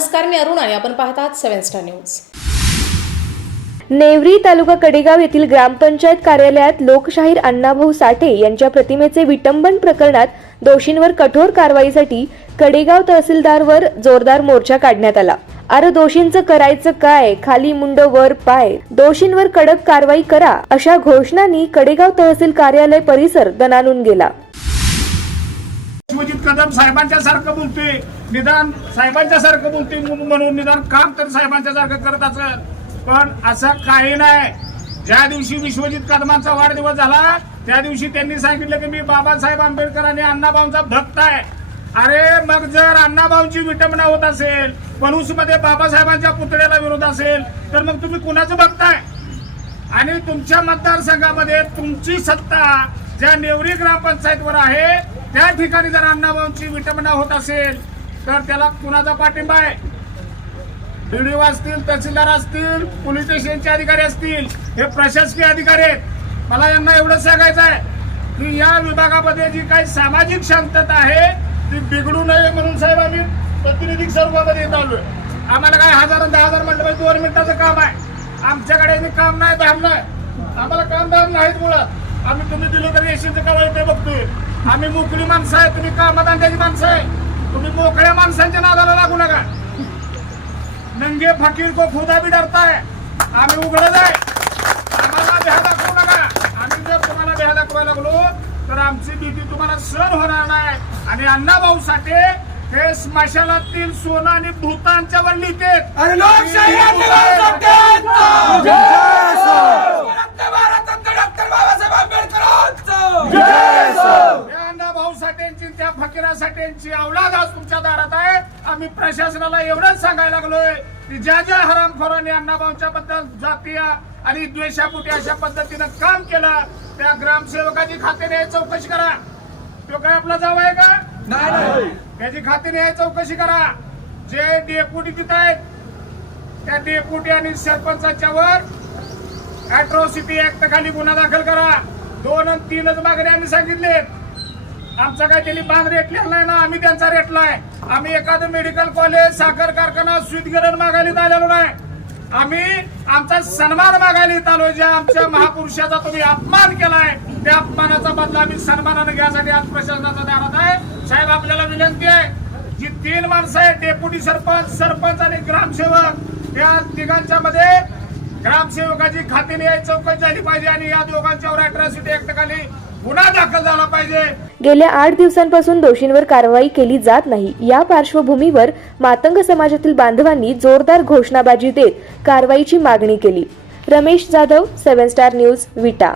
नमस्कार मी अरुण आणि आपण पाहत आहात seven star news. Nevari taluka Kadegaon येथील ग्रामपंचायत कार्यालयात लोकशाहीर अण्णाभाऊ साठे यांच्या प्रतिमेचे विटंबन प्रकरणात दोषींवर कठोर कारवाईसाठी कडेगाव तहसीलदारवर जोरदार मोर्चा काढण्यात आला. अरे दोषींचं करायचं काय? खाली मुंड वर पाय. दोषींवर कडक कारवाई करा अशा घोषणांनी कडेगाव तहसील कार्यालय परिसर दणानून गेला. कदम साहेबांच्या सारखं बोलते निदान साहेबांच्या सारखं बोलते म्हणून निदान काम तर साहेबांच्या सारखं करत असत पण असं काही नाही. ज्या दिवशी विश्वजित कदमांचा वाढदिवस झाला त्या दिवशी त्यांनी सांगितलं की मी बाबासाहेब आंबेडकर आणि अण्णाभाऊंचा भक्त आहे. अरे मग जर अण्णाभाऊंची विटंबना होत असेल पलूसमध्ये बाबासाहेबांच्या पुतळ्याला विरोध असेल तर मग तुम्ही कुणाचं बघताय आणि तुमच्या मतदारसंघामध्ये तुमची सत्ता ज्या नेवरी ग्रामपंचायतवर आहे त्या ठिकाणी जर अण्णाभाऊंची विटंबना होत असेल तर त्याला कुणाचा पाठिंबा आहे? डीडीओ असतील तहसीलदार असतील पोलीस स्टेशनचे अधिकारी असतील हे प्रशासकीय अधिकारी आहेत. मला यांना एवढंच सांगायचं आहे की या विभागामध्ये जी काही सामाजिक शांतता आहे ती बिघडू नये म्हणून साहेब आम्ही प्रतिनिधी स्वरूपामध्ये येत आलोय. आम्हाला काय हजार दहा हजार म्हटलं पाहिजे दोन मिनिटाचं काम आहे. आमच्याकडे काम नाही धाम नाही. आम्हाला काम धाम नाहीत मुळात. आम्ही तुम्ही दिलं तरी यशीचं करावं ते बघतोय. आम्ही मोकळी माणसं आहे तुम्ही कामधंद्याची माणसं आहे. तुम्ही मोकळ्या माणसांच्या नादाला लागू नका. नंगे फकीर को खुदा भी डरता है आम्ही उघडत आहे आम्हाला भ्या दाखवू नका. आम्ही जर तुम्हाला भ्या दाखवायला लागलो तर आमची भीती तुम्हाला सहन होणार नाही. आणि अण्णाभाऊ साठे हे स्मशानातील सोनं आणि भूतांच्यावर लिहिते अरे लोकशाही अण्णाभाऊ साठे! रक्त भारतरत्न डॉक्टर बाबासाहेब आंबेडकरांचं! या अण्णाभाऊ साठेंची त्या फकीरासाठींची अवलाद आज तुमच्या दारात आहे. आम्ही प्रशासनाला एवढंच सांगायला लागलोय की ज्या ज्या हरामखोरांनी अण्णाभाऊच्या बद्दल जातीय आणि द्वेषापोटी अशा पद्धतीनं काम केलं त्या ग्रामसेवकाची खात्याने चौकशी करा. तो काय आपला जाव आहे का? नाही, नाही. त्याची खात्याने चौकशी करा. जे डेपुटी तिथं आहेत त्या डेपुटी आणि सरपंचाच्या वर अॅट्रॉसिटी ऍक्ट खाली गुन्हा दाखल करा. दोन आणि तीनच मागणी आम्ही सांगितले आमचा काय त्यांनी बांध रेटलेला नाही ना? आम्ही त्यांचा रेटलाय आम्ही एखादं मेडिकल कॉलेज साखर कारखाना स्वीतगरण मागायला आलेलो नाही. आम्ही आमचा सन्मान मागायला येत आलोय. ज्या आमच्या महापुरुषाचा तुम्ही अपमान केलाय त्या अपमानाचा बदला आम्ही सन्मानाने घ्यासाठी आज प्रशासनाचा ध्यानात आहे. साहेब आपल्याला विनंती आहे जी तीन माणसं आहेत डेप्युटी सरपंच सरपंच आणि ग्रामसेवक या तिघांच्या मध्ये ग्रामसेवकाची खात्याने याची चौकशी झाली पाहिजे आणि या दोघांच्यावर अॅट्रॉसिटी ऍक्ट गुन्हा दाखल झाला पाहिजे. गेल्या आठ दिवसांपासून दोषींवर कारवाई केली जात नाही. या पार्श्वभूमीवर मातंग समाजातील बांधवांनी जोरदार घोषणाबाजी देत कारवाईची मागणी केली. Ramesh Jadhav seven star news Vita.